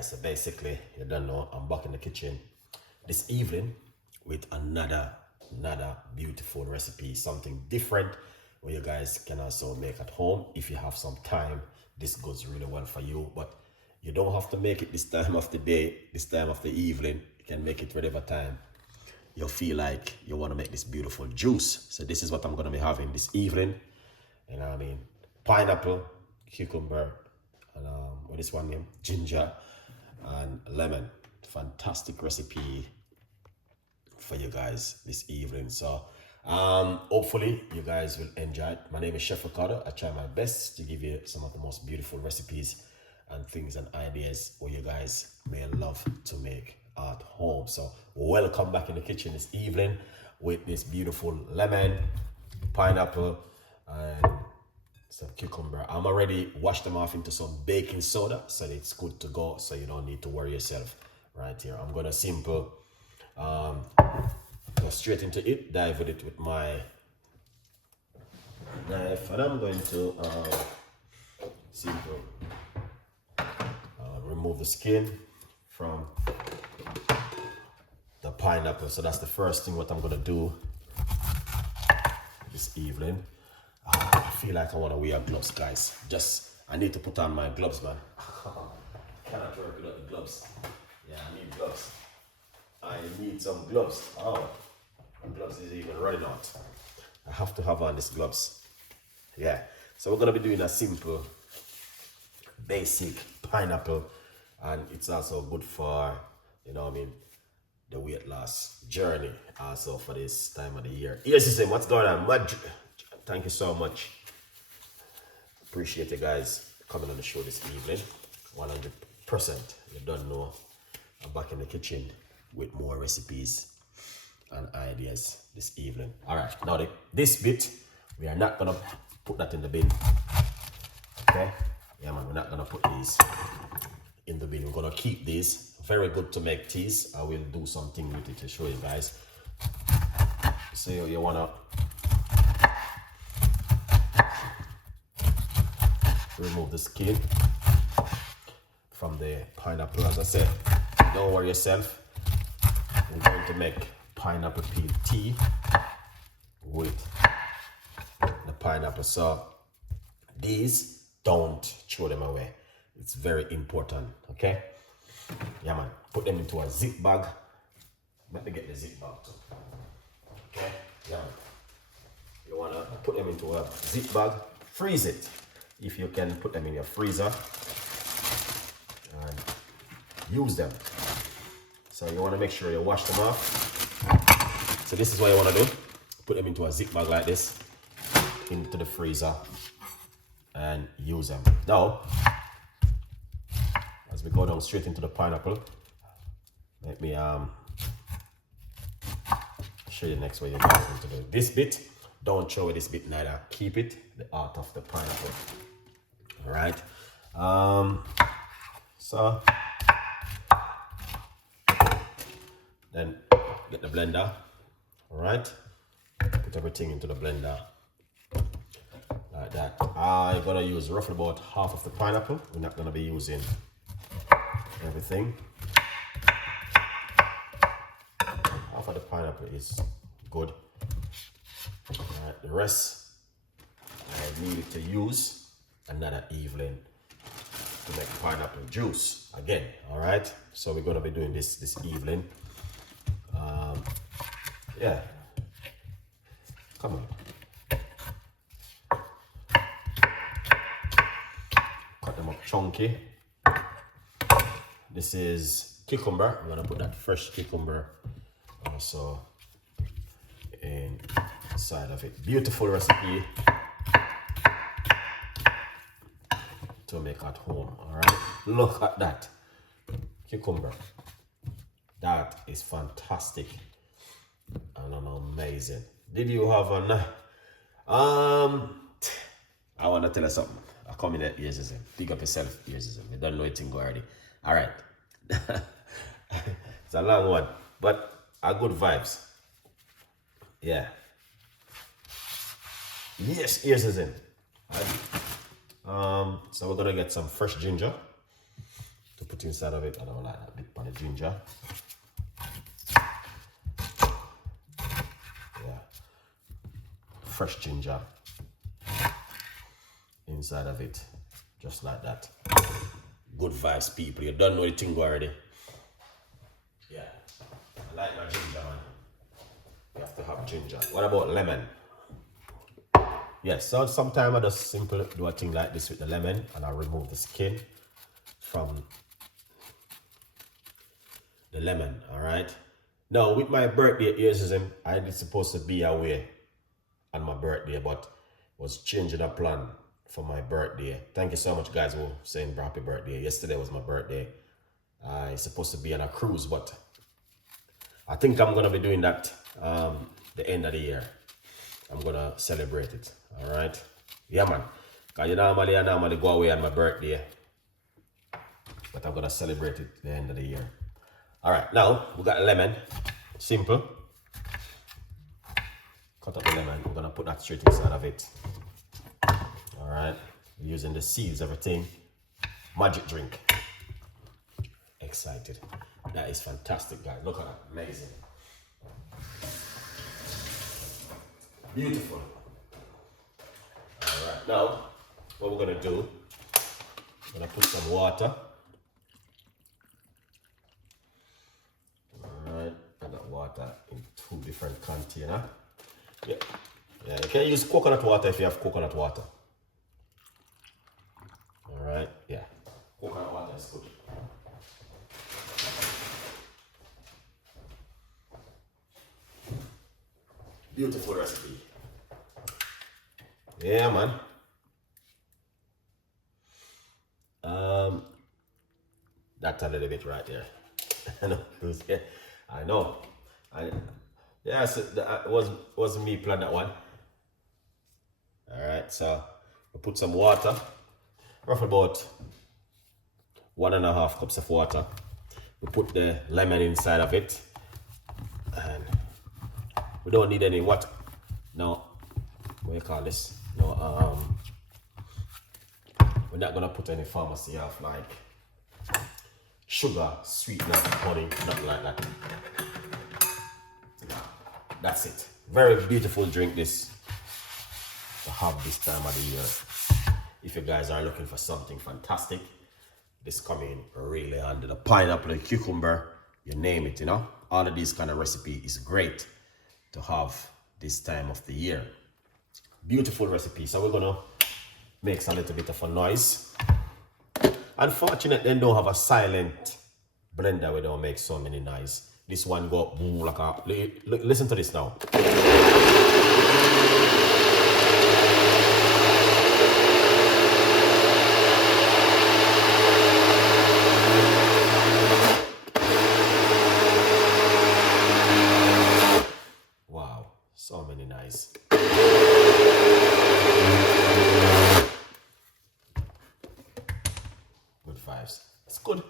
Alright, so basically, you don't know, I'm back in the kitchen this evening with another beautiful recipe, something different where you guys can also make at home. If you have some time, this goes really well for you, but you don't have to make it this time of the day, this time of the evening. You can make it whatever time you feel like you want to make this beautiful juice. So this is what I'm going to be having this evening. You know what I mean? Pineapple, cucumber, and what is one name? Ginger and lemon. Fantastic recipe for you guys this evening. So hopefully you guys will enjoy it. My name is Chef Ricardo. I try my best to give you some of the most beautiful recipes and things and ideas where you guys may love to make at home. So welcome back in the kitchen this evening with this beautiful lemon, pineapple, and some cucumber. I'm already washed them off into some baking soda, so it's good to go, so you don't need to worry yourself right here. I'm gonna simple go straight into it, dive with it with my knife, and I'm going to simple remove the skin from the pineapple. So that's the first thing what I'm gonna do this evening. I feel like I want to wear gloves, guys. I need to put on my gloves, man. Cannot work without the gloves. Yeah, I need gloves. I need some gloves. Oh, my gloves is even running out. I have to have on these gloves. Yeah, so we're gonna be doing a simple, basic pineapple, and it's also good for, you know what I mean, the weight loss journey. Also for this time of the year. Yes, system, what's going on? Thank you so much. Appreciate you guys coming on the show this evening. 100%. You don't know, I'm back in the kitchen with more recipes and ideas this evening. All right, now this bit, we are not gonna put that in the bin. Okay? Yeah, man, we're not gonna put these in the bin. We're gonna keep these. Very good to make teas. I will do something with it to show you guys. So you wanna remove the skin from the pineapple. As I said, don't worry yourself. We're going to make pineapple peel tea with the pineapple. So these, don't throw them away. It's very important, okay? Yeah, man. Put them into a zip bag. Let me get the zip bag too. Okay? Yeah, man. You want to put them into a zip bag. Freeze it. If you can, put them in your freezer and use them. So you want to make sure you wash them off. So this is what you want to do. Put them into a zip bag like this, into the freezer, and use them. Now, as we go down straight into the pineapple, let me show you next what you guys need to do. This bit, don't throw away this bit neither. Keep it, the art of the pineapple. All right. So then get the blender. All right. Put everything into the blender like that. I'm gonna use roughly about half of the pineapple. We're not gonna be using everything. Half of the pineapple is good. All right, the rest I needed to use another evening to make pineapple juice again. All right, so we're gonna be doing this evening. Yeah, come on. Cut them up chunky. This is cucumber. I'm gonna put that fresh cucumber also inside of it. Beautiful recipe to make at home. All right, look at that cucumber. That is fantastic and an amazing. Did you have an I want to tell you something. I come in at ears. Pick up yourself, ears. You don't know anything already. All right. It's a long one, but a good vibes. Yeah. Yes, ears is in. So we're gonna get some fresh ginger to put inside of it. I don't like that bit on the ginger. Yeah. Fresh ginger inside of it. Just like that. Good vibes, people. You don't know the thing already. Yeah. I like my ginger, man. You have to have ginger. What about lemon? Yes, so sometimes I just simply do a thing like this with the lemon and I remove the skin from the lemon, alright? Now, with my birthday earism, I was supposed to be away on my birthday, but was changing a plan for my birthday. Thank you so much, guys, for saying happy birthday. Yesterday was my birthday. I was supposed to be on a cruise, but I think I'm going to be doing that the end of the year. I'm going to celebrate it, alright? Yeah, man. Because I normally go away on my birthday, but I'm going to celebrate it the end of the year. Alright, now we got lemon. Simple. Cut up the lemon. We're going to put that straight inside of it. Alright, using the seeds, everything. Magic drink. Excited. That is fantastic, guys. Look at that. Amazing. Beautiful. Alright, now what we're going to do, we're going to put some water. Alright, I got water in 2 different containers. Yeah. Yeah, you can use coconut water if you have coconut water. Alright, yeah. Coconut water is good. Beautiful recipe. Yeah, man. That's a little bit right there. I know. Yeah, so that wasn't me plan that one. All right, so we put some water, roughly about 1.5 cups of water. We put the lemon inside of it, and we don't need any what? No, what do you call this? No, we're not gonna put any pharmacy of like sugar, sweetener, honey, nothing like that. That's it. Very beautiful drink this to have this time of the year. If you guys are looking for something fantastic, this come in really handy. The pineapple, the cucumber, you name it, you know. All of these kind of recipe is great to have this time of the year. Beautiful recipe. So we're gonna make a little bit of a noise. Unfortunately, they don't have a silent blender. We don't make so many noise. This one go boom like a. Listen to this now. Wow, so many nice. Good vibes. It's good.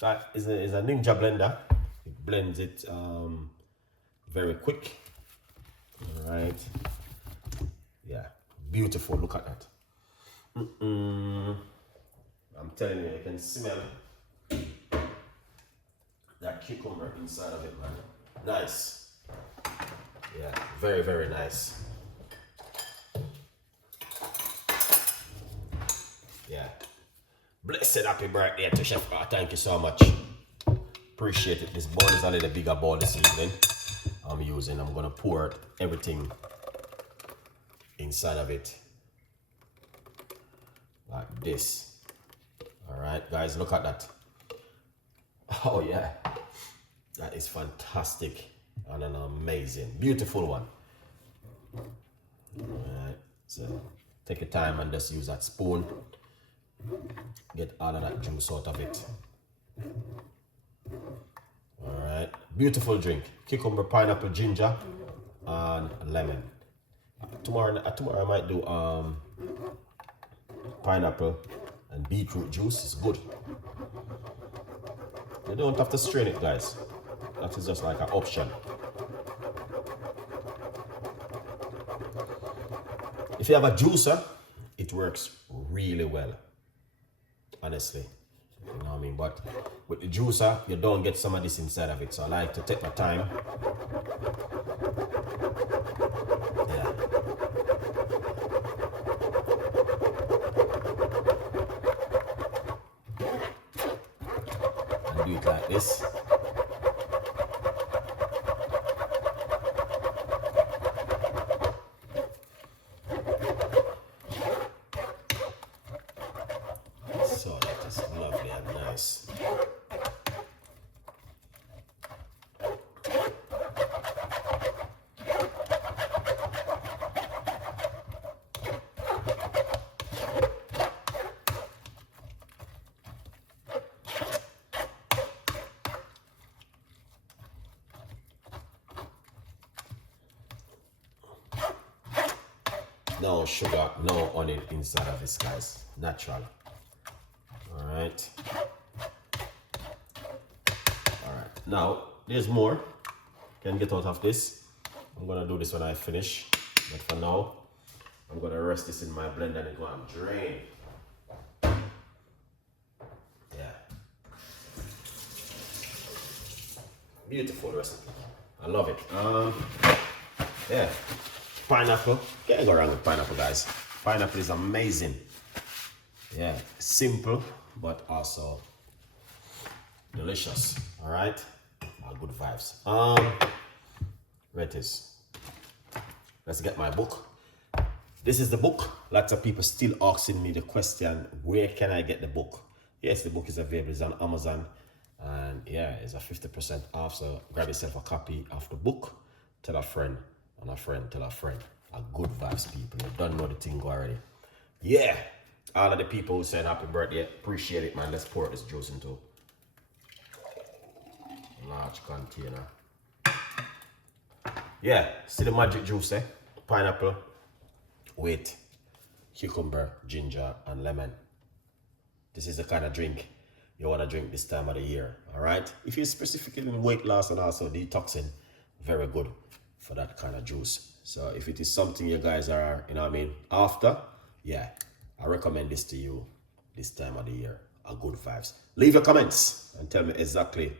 That is a Ninja blender. It blends it very quick. All right. Yeah, beautiful. Look at that. I'm telling you, you can smell that cucumber inside of it, man. Nice. Yeah, very, very nice. Yeah. Blessed happy birthday to Chef R. Thank you so much. Appreciate it. This bowl is a little bigger bowl this evening. I'm gonna pour everything inside of it like this. All right, guys, look at that. Oh yeah, that is fantastic and an amazing, beautiful one. All right, so take your time and just use that spoon. Get all of that juice out of it. All right, beautiful drink. Cucumber, pineapple, ginger, and lemon. Tomorrow I might do pineapple and beetroot juice. It's good. You don't have to strain it, guys. That is just like an option. If you have a juicer, it works really well. Honestly, you know what I mean? mean? But with the juicer, you don't get some of this inside of it. So I like to take my time. Yeah. And do it like this. So that is lovely and nice. No sugar, no honey inside of this, guys. Natural. Alright. Alright. Now, there's more. Can get out of this. I'm gonna do this when I finish. But for now, I'm gonna rest this in my blender and go and drain. Yeah. Beautiful recipe. I love it. Yeah. Pineapple. Can't go wrong with pineapple, guys. Pineapple is amazing. Yeah, simple, but also delicious. All right, good vibes. Where it is. Let's get my book. This is the book. Lots of people still asking me the question, where can I get the book? Yes, the book is available. It's on Amazon, and yeah, it's a 50% off. So grab yourself a copy of the book. Tell a friend, and a friend tell a friend. A good vibes, people. You don't know the thing already. Yeah. All of the people who said happy birthday, appreciate it, man. Let's pour this juice into a large container. Yeah, see the magic juice, eh? Pineapple with cucumber, ginger, and lemon. This is the kind of drink you want to drink this time of the year, all right? If you're specifically in weight loss and also detoxing, very good for that kind of juice. So if it is something you guys are, you know what I mean, after, yeah, I recommend this to you this time of the year. A good vibes. Leave your comments and tell me exactly